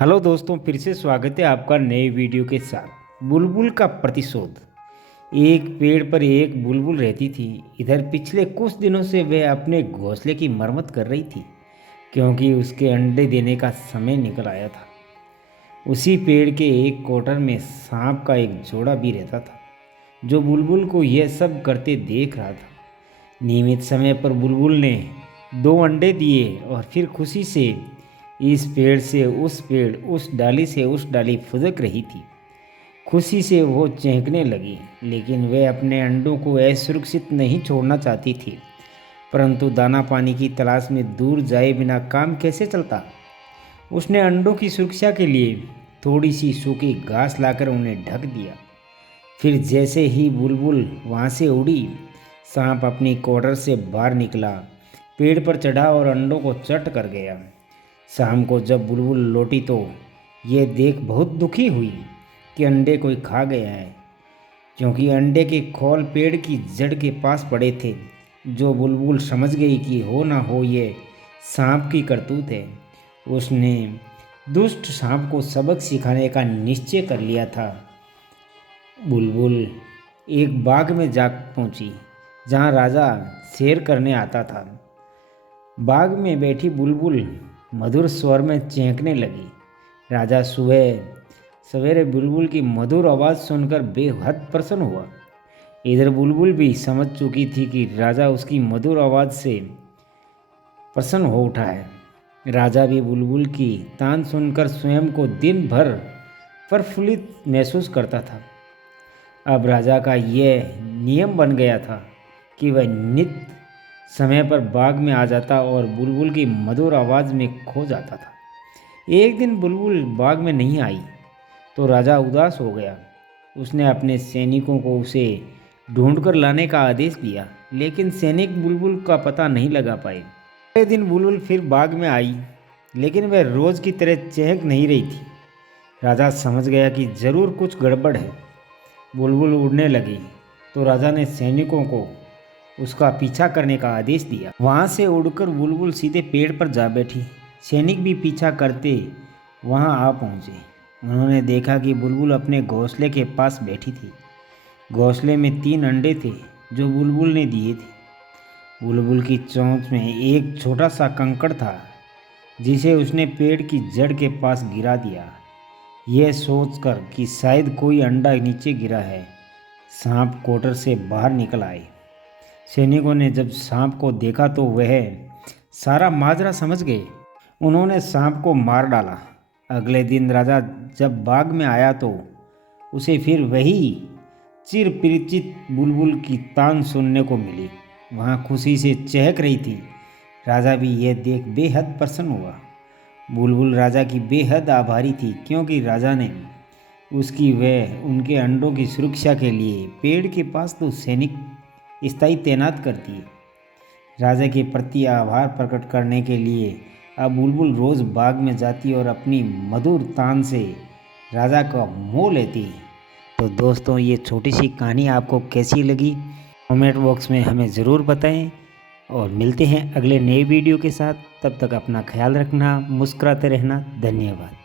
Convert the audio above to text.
Hello दोस्तों, फिर से स्वागत है आपका नए वीडियो के साथ। बुलबुल का प्रतिशोध। एक पेड़ पर एक बुलबुल रहती थी। इधर पिछले कुछ दिनों से वह अपने घोंसले की मरम्मत कर रही थी, क्योंकि उसके अंडे देने का समय निकल आया था। उसी पेड़ के एक कोटर में सांप का एक जोड़ा भी रहता था, जो बुलबुल को यह सब करते देख रहा था। नियमित समय पर बुलबुल ने 2 अंडे दिए और फिर खुशी से इस पेड़ से उस पेड़, उस डाली से उस डाली फुदक रही थी। खुशी से वो चहकने लगी, लेकिन वह अपने अंडों को असुरक्षित नहीं छोड़ना चाहती थी। परंतु दाना पानी की तलाश में दूर जाए बिना काम कैसे चलता। उसने अंडों की सुरक्षा के लिए थोड़ी सी सूखी घास लाकर उन्हें ढक दिया। फिर जैसे ही बुलबुल वहाँ से उड़ी, सांप अपनी कोटर से बाहर निकला, पेड़ पर चढ़ा और अंडों को चट कर गया। शाम को जब बुलबुल लौटी तो ये देख बहुत दुखी हुई कि अंडे कोई खा गया है, क्योंकि अंडे के खोल पेड़ की जड़ के पास पड़े थे। जो बुलबुल समझ गई कि हो ना हो ये सांप की करतूत है, उसने दुष्ट सांप को सबक सिखाने का निश्चय कर लिया था। बुलबुल एक बाग में जा पहुंची, जहां राजा सैर करने आता था। बाग में बैठी बुलबुल मधुर स्वर में चहकने लगी। राजा सुबह सवेरे बुलबुल की मधुर आवाज़ सुनकर बेहद प्रसन्न हुआ। इधर बुलबुल भी समझ चुकी थी कि राजा उसकी मधुर आवाज़ से प्रसन्न हो उठा है। राजा भी बुलबुल की तान सुनकर स्वयं को दिन भर प्रफुल्लित महसूस करता था। अब राजा का यह नियम बन गया था कि वह नित समय पर बाग में आ जाता और बुलबुल की मधुर आवाज़ में खो जाता था। एक दिन बुलबुल बाग में नहीं आई तो राजा उदास हो गया। उसने अपने सैनिकों को उसे ढूंढकर लाने का आदेश दिया, लेकिन सैनिक बुलबुल का पता नहीं लगा पाए। अगले दिन बुलबुल फिर बाग में आई, लेकिन वह रोज़ की तरह चहक नहीं रही थी। राजा समझ गया कि जरूर कुछ गड़बड़ है। बुलबुल उड़ने लगी तो राजा ने सैनिकों को उसका पीछा करने का आदेश दिया। वहाँ से उड़कर बुलबुल सीधे पेड़ पर जा बैठी। सैनिक भी पीछा करते वहाँ आ पहुँचे। उन्होंने देखा कि बुलबुल अपने घोंसले के पास बैठी थी। घोंसले में 3 अंडे थे जो बुलबुल ने दिए थे। बुलबुल की चोंच में एक छोटा सा कंकड़ था, जिसे उसने पेड़ की जड़ के पास गिरा दिया, यह सोचकर कि शायद कोई अंडा नीचे गिरा है। सांप कोटर से बाहर निकल आए। सैनिकों ने जब सांप को देखा तो वह सारा माजरा समझ गए। उन्होंने सांप को मार डाला। अगले दिन राजा जब बाग में आया तो उसे फिर वही चिर परिचित बुलबुल की तान सुनने को मिली। वहाँ खुशी से चहक रही थी। राजा भी यह देख बेहद प्रसन्न हुआ। बुलबुल राजा की बेहद आभारी थी, क्योंकि राजा ने उसकी वह उनके अंडों की सुरक्षा के लिए पेड़ के पास तो सैनिक स्थायी तैनात कर दिए। राजा के प्रति आभार प्रकट करने के लिए अब बुलबुल रोज़ बाग में जाती और अपनी मधुर तान से राजा का मोह लेती। तो दोस्तों, ये छोटी सी कहानी आपको कैसी लगी, कमेंट बॉक्स में हमें ज़रूर बताएं। और मिलते हैं अगले नए वीडियो के साथ। तब तक अपना ख्याल रखना, मुस्कुराते रहना। धन्यवाद।